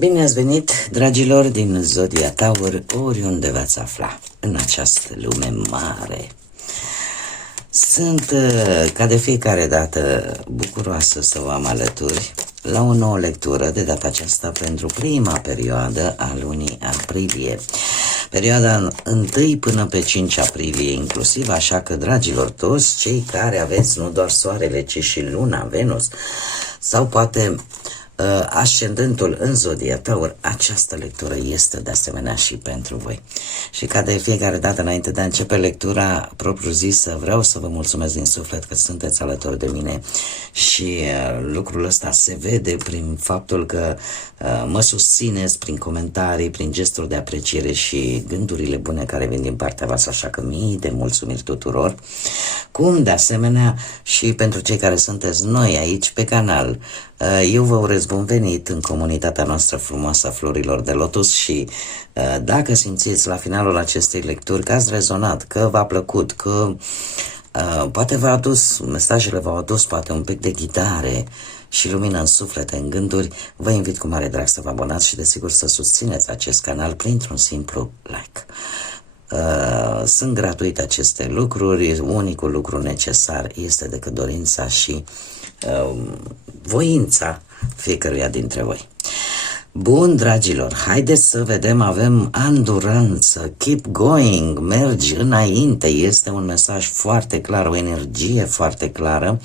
Bine ați venit, dragilor din Zodia Taur, oriunde v-ați afla în această lume mare. Sunt, ca de fiecare dată, bucuroasă să vă am alături la o nouă lectură, de data aceasta pentru prima perioadă a lunii aprilie. Perioada 1 până pe 5 aprilie inclusiv, așa că, dragilor, toți cei care aveți nu doar soarele, ci și luna, Venus, sau poate ascendentul în Zodia Taur, această lectură este de asemenea și pentru voi. Și ca de fiecare dată înainte de a începe lectura propriu-zisă, vreau să vă mulțumesc din suflet că sunteți alături de mine și lucrul ăsta se vede prin faptul că mă susțineți prin comentarii, prin gesturi de apreciere și gândurile bune care vin din partea voastră, așa că mii de mulțumiri tuturor. Cum de asemenea și pentru cei care sunteți noi aici pe canal, eu vă urez bun venit în comunitatea noastră frumoasă a Florilor de Lotus și dacă simțiți la finalul acestei lecturi că ați rezonat, că v-a plăcut, că poate v-a adus, mesajele v-au adus poate un pic de ghidare și lumină în suflete, în gânduri, vă invit cu mare drag să vă abonați și desigur să susțineți acest canal printr-un simplu like. Sunt gratuite aceste lucruri, unicul lucru necesar este decât dorința și voința fiecăruia dintre voi. Bun, dragilor, haideți să vedem, avem anduranță, keep going, mergi înainte, este un mesaj foarte clar, o energie foarte clară.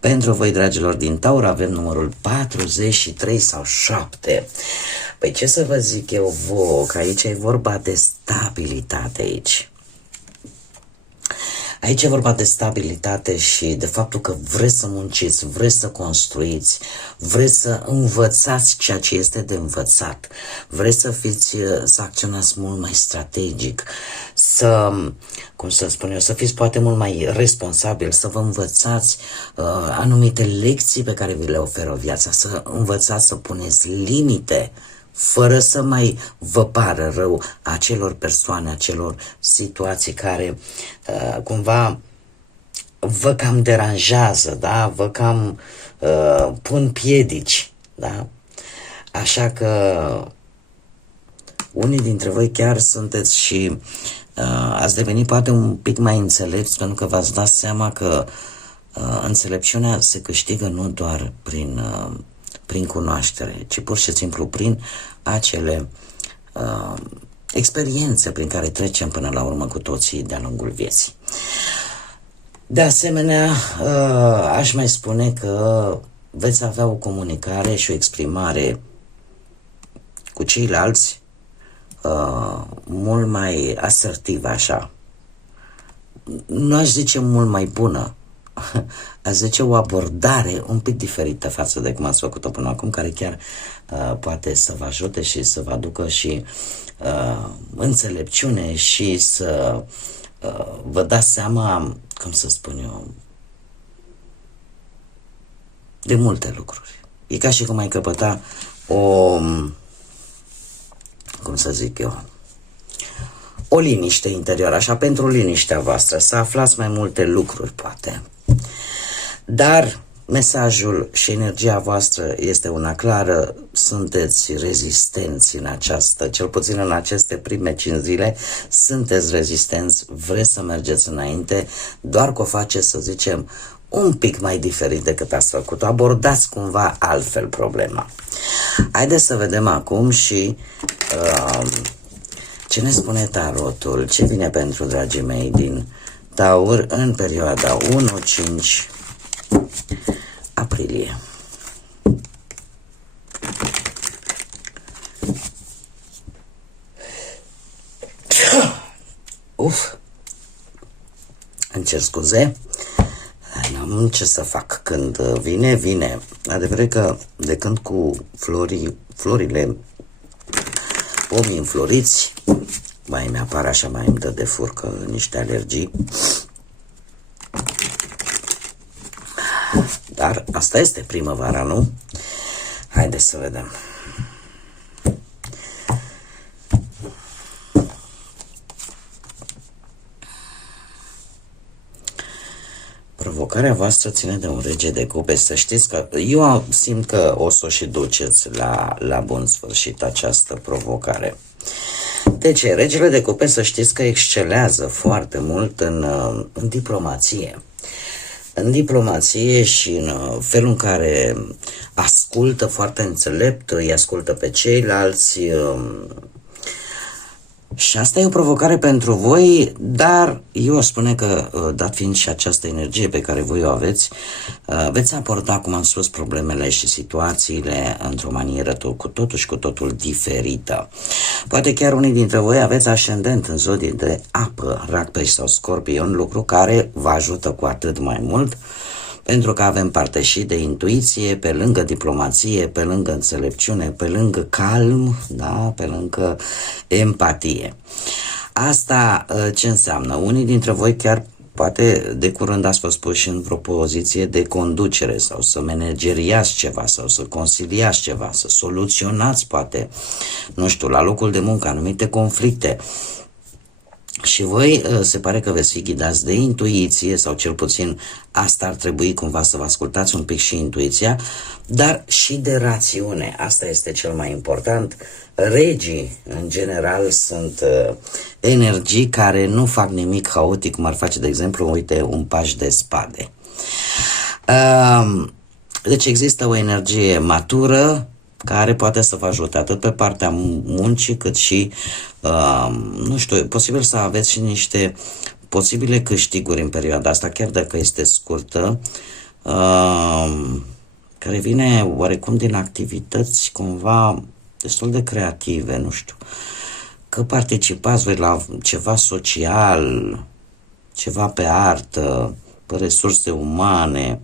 Pentru voi, dragilor din Taur, avem numărul 43 sau 7. Păi ce să vă zic eu vouă, că aici e vorba de stabilitate aici. Aici e vorba de stabilitate și de faptul că vreți să munciți, vreți să construiți, vreți să învățați ceea ce este de învățat, vreți să acționați mult mai strategic, să fiți poate mult mai responsabil, să vă învățați anumite lecții pe care vi le oferă viața, să învățați să puneți limite, fără să mai vă pară rău acelor persoane, acelor situații care cumva vă cam deranjează, da? Vă cam pun piedici, da? Așa că unii dintre voi chiar sunteți și ați devenit poate un pic mai înțelepți, pentru că v-ați dat seama că înțelepciunea se câștigă nu doar prin cunoaștere, ci pur și simplu prin acele experiențe prin care trecem până la urmă cu toții de-a lungul vieții. De asemenea, aș mai spune că veți avea o comunicare și o exprimare cu ceilalți mult mai asertivă, așa. Nu aș zice mult mai bună, aș zice o abordare un pic diferită față de cum ați făcut-o până acum, care chiar poate să vă ajute și să vă aducă și înțelepciune și să vă dați seama, cum să spun eu, de multe lucruri. E ca și cum ai căpăta o liniște interioară, așa, pentru liniștea voastră, să aflați mai multe lucruri, poate. Dar mesajul și energia voastră este una clară, sunteți rezistenți în această, cel puțin în aceste prime 5 zile, sunteți rezistenți, vreți să mergeți înainte, doar că o faceți, să zicem, un pic mai diferit decât ați făcut-o, abordați cumva altfel problema. Haideți să vedem acum și ce ne spune tarotul, ce vine pentru dragii mei din Taur în perioada 1-5 aprilie. Îmi cer scuze, n-am ce să fac când vine. Adevărat că de când cu florile pomii înfloriți, mai mi-apare așa, mai îmi dă de furcă niște alergii. Dar asta este primăvara, nu? Haideți să vedem. provocarea voastră ține de un rege de cupe. Să știți că eu simt că o să o și duceți la bun sfârșit această provocare. Deci, regele de cupe, să știți că excelează foarte mult în diplomație. În diplomație și în felul în care ascultă foarte înțelept, îi ascultă pe ceilalți. Și asta e o provocare pentru voi, dar eu spune că, dat fiind și această energie pe care voi o aveți, veți aborda, cum am spus, problemele și situațiile într-o manieră cu totul diferită. Poate chiar unii dintre voi aveți ascendent în zodii de apă, rac, pești sau scorpion, lucru care vă ajută cu atât mai mult, pentru că avem parte și de intuiție, pe lângă diplomație, pe lângă înțelepciune, pe lângă calm, da? Pe lângă empatie. Asta ce înseamnă? Unii dintre voi chiar poate de curând ați fost puși în vreo poziție de conducere sau să manageriați ceva sau să consiliați ceva, să soluționați poate, nu știu, la locul de muncă anumite conflicte. Și voi se pare că veți fi ghidați de intuiție, sau cel puțin asta ar trebui cumva să vă ascultați un pic și intuiția, dar și de rațiune. Asta este cel mai important. Regii, în general, sunt energii care nu fac nimic haotic, cum ar face, de exemplu, uite, un paș de spade. Deci există o energie matură, care poate să vă ajute atât pe partea muncii, cât și, nu știu, posibil să aveți și niște posibile câștiguri în perioada asta, chiar dacă este scurtă, care vine oarecum din activități cumva destul de creative, nu știu, că participați voi la ceva social, ceva pe artă, pe resurse umane.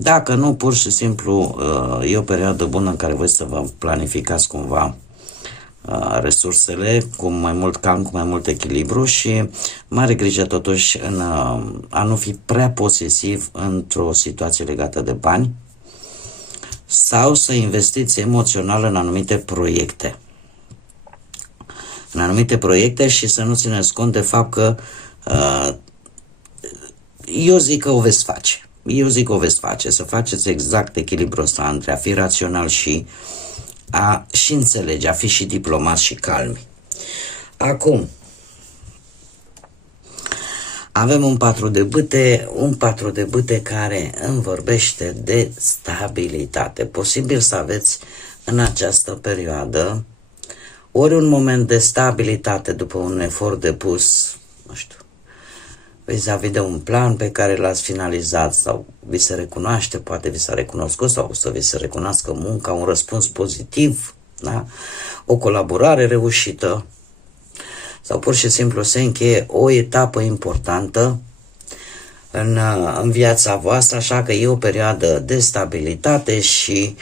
Dacă nu, pur și simplu e o perioadă bună în care voi să vă planificați cumva resursele cu mai mult calm, cu mai mult echilibru și mare grijă totuși în a nu fi prea posesiv într-o situație legată de bani sau să investiți emoțional în anumite proiecte. În anumite proiecte și să nu țineți cont de fapt că eu zic că o veți face. Să faceți exact echilibrul ăsta între a fi rațional și a și înțelege, a fi și diplomat și calmi. Acum, avem un 4 de bâte care îmi vorbește de stabilitate. Posibil să aveți în această perioadă ori un moment de stabilitate după un efort depus, nu știu, vis-a-vis de un plan pe care l-ați finalizat sau vi se recunoaște, poate vi s-a recunoscut sau să vi se recunoască munca, un răspuns pozitiv, da? O colaborare reușită sau pur și simplu se încheie o etapă importantă în viața voastră, așa că e o perioadă de stabilitate și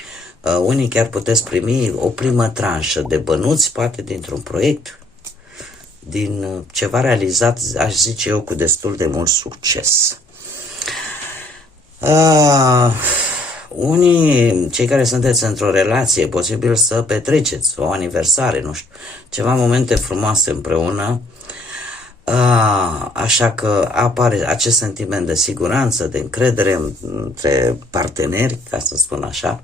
unii chiar puteți primi o primă tranșă de bănuți, poate dintr-un proiect, din ceva realizat, aș zice eu, cu destul de mult succes. Unii, cei care sunteți într-o relație, posibil să petreceți o aniversare, nu știu, ceva momente frumoase împreună, așa că apare acest sentiment de siguranță, de încredere între parteneri, ca să spun așa.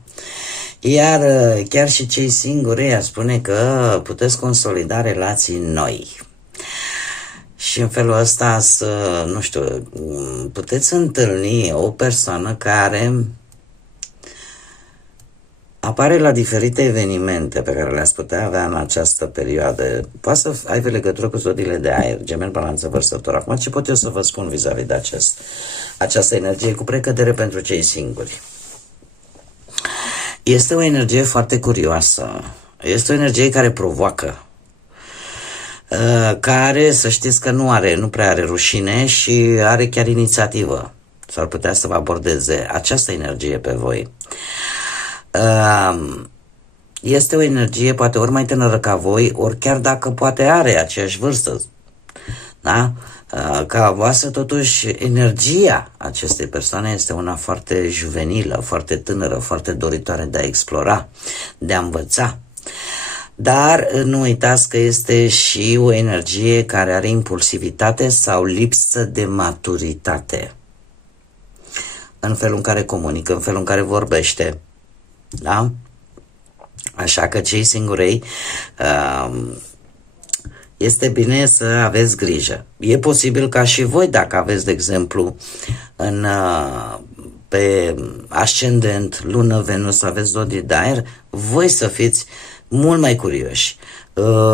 Iar chiar și cei singuri, aș spune că puteți consolida relații noi. Și în felul ăsta să, nu știu, puteți întâlni o persoană care apare la diferite evenimente pe care le-ați putea avea în această perioadă. Poate să aibă legătură cu zodiile de aer, Gemeni, Balanță, Vărsător. Acum, ce pot eu să vă spun vis-a-vis de această energie cu precădere pentru cei singuri? Este o energie foarte curioasă. Este o energie care provoacă, care, să știți că nu prea are rușine și are chiar inițiativă. S-ar putea să vă abordeze această energie pe voi. Este o energie poate ori mai tânără ca voi, ori chiar dacă poate are aceeași vârstă, da? Ca voastră, totuși, energia acestei persoane este una foarte juvenilă, foarte tânără, foarte doritoare de a explora, de a învăța. Dar nu uitați că este și o energie care are impulsivitate sau lipsă de maturitate. în felul în care comunică, în felul în care vorbește. Da? Așa că cei singurei este bine să aveți grijă. E posibil ca și voi, dacă aveți, de exemplu, pe ascendent, lună, Venus, aveți zodii de aer, voi să fiți mult mai curioși,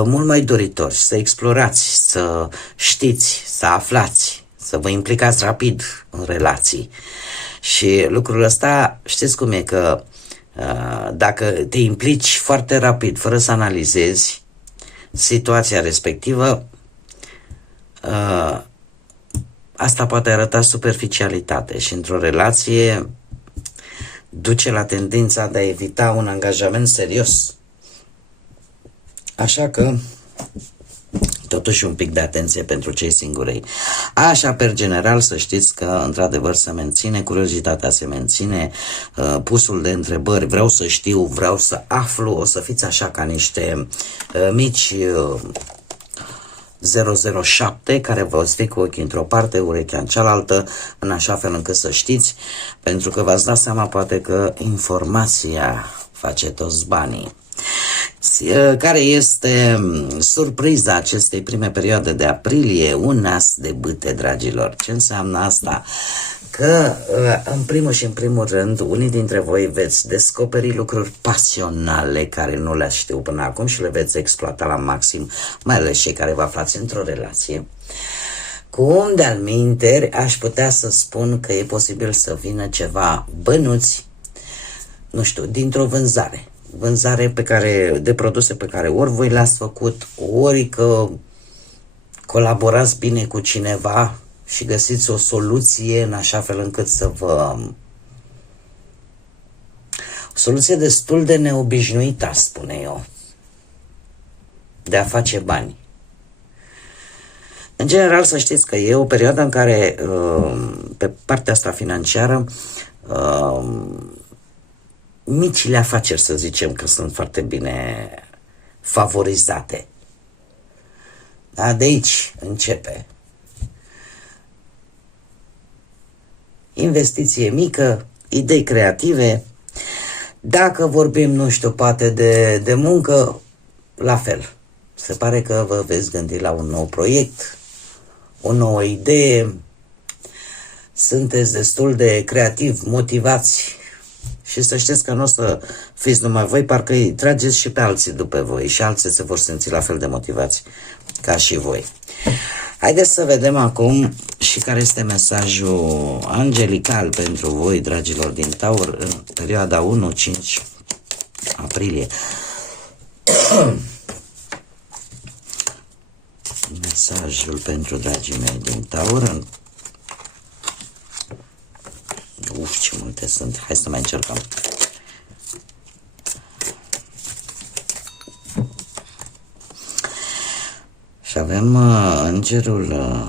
mult mai doritori, să explorați, să știți, să aflați, să vă implicați rapid în relații. Și lucrul ăsta, știți cum e, că dacă te implici foarte rapid, fără să analizezi situația respectivă, asta poate arăta superficialitate și într-o relație duce la tendința de a evita un angajament serios. Așa că totuși un pic de atenție pentru cei singurei. Așa, per general, să știți că într-adevăr se menține, curiozitatea se menține, pusul de întrebări, vreau să știu, vreau să aflu, o să fiți așa ca niște mici 007 care vă stric cu ochii într-o parte, urechea în cealaltă, în așa fel încât să știți, pentru că v-ați dat seama poate că informația face toți banii. Care este surpriza acestei prime perioade de aprilie? Un as de bâte, dragilor. Ce înseamnă asta? Că, în primul și în primul rând, unii dintre voi veți descoperi lucruri pasionale care nu le-ați știut până acum și le veți exploata la maxim, mai ales cei care vă aflați într-o relație. Cum de-al minteri, aș putea să spun că e posibil să vină ceva bănuți, nu știu, dintr-o vânzare de produse pe care ori voi le-ați făcut, ori că colaborați bine cu cineva și găsiți o soluție în așa fel încât o soluție destul de neobișnuită, aș spune eu, de a face bani. În general, să știți că e o perioadă în care, pe partea asta financiară, micile afaceri, să zicem, că sunt foarte bine favorizate. Da, de aici începe. Investiție mică, idei creative. Dacă vorbim, nu știu, poate de muncă, la fel. Se pare că vă veți gândi la un nou proiect, o nouă idee. Sunteți destul de creativi, motivați. Și să știți că nu o să fiți numai voi, parcă îi trageți și pe alții după voi și alții se vor simți la fel de motivați ca și voi. Haideți să vedem acum și care este mesajul angelical pentru voi, dragilor din Taur, în perioada 1-5 aprilie. Mesajul pentru dragii mei din Taur. Ce multe sunt. Hai să mai încercăm. Și avem îngerul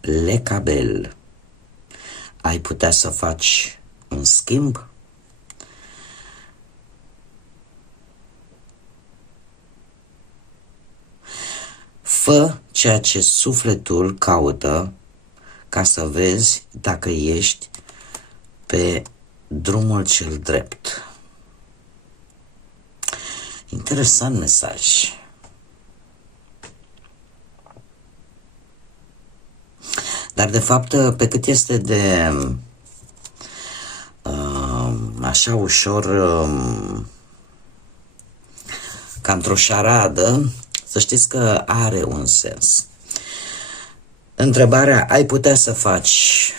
Lecabel. Ai putea să faci un schimb? Fă ceea ce sufletul caută ca să vezi dacă ești pe drumul cel drept. Interesant mesaj. Dar de fapt, pe cât este de așa ușor ca într-o șaradă, să știți că are un sens. Întrebarea, ai putea să faci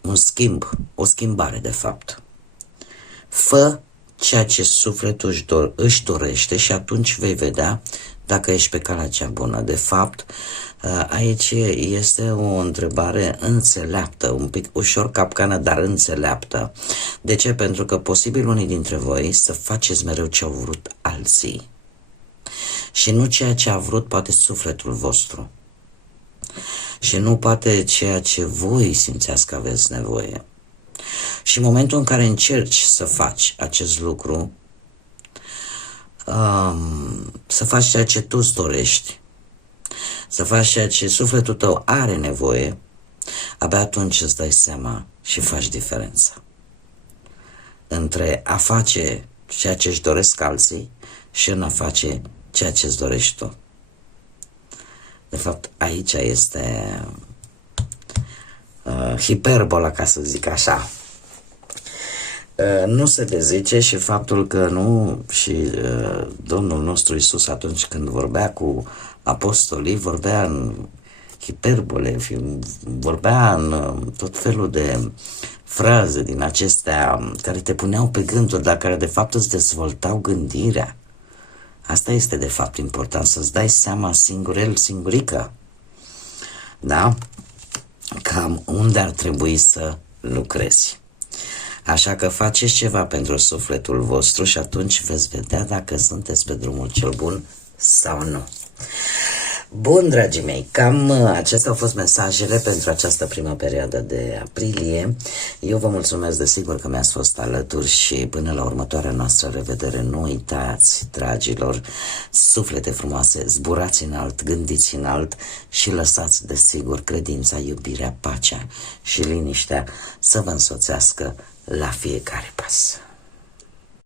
un schimb, o schimbare de fapt. Fă ceea ce sufletul își dorește și atunci vei vedea dacă ești pe calea cea bună. De fapt, aici este o întrebare înțeleaptă, un pic ușor capcană, dar înțeleaptă. De ce? Pentru că posibil unii dintre voi să faceți mereu ce au vrut alții și nu ceea ce a vrut poate sufletul vostru. Și nu poate ceea ce voi simțeați că aveți nevoie. Și în momentul în care încerci să faci acest lucru, să faci ceea ce tu îți dorești, să faci ceea ce sufletul tău are nevoie, abia atunci îți dai seama și faci diferența între a face ceea ce își doresc alții și în a face ceea ce îți dorești tu. De fapt, aici este hiperbola, ca să zic așa. Nu se dezice și faptul că nu și Domnul nostru Iisus, atunci când vorbea cu apostolii, vorbea în hiperbole, vorbea în tot felul de fraze din acestea care te puneau pe gânduri, dar care de fapt îți dezvoltau gândirea. Asta este de fapt important, să-ți dai seama singurel, singurică, da? Cam unde ar trebui să lucrezi. Așa că faceți ceva pentru sufletul vostru și atunci veți vedea dacă sunteți pe drumul cel bun sau nu. Bun, dragii mei, cam acestea au fost mesajele pentru această primă perioadă de aprilie. Eu vă mulțumesc desigur că mi-ați fost alături și până la următoarea noastră revedere, nu uitați, dragilor, suflete frumoase, zburați înalt, gândiți înalt și lăsați desigur credința, iubirea, pacea și liniștea să vă însoțească la fiecare pas.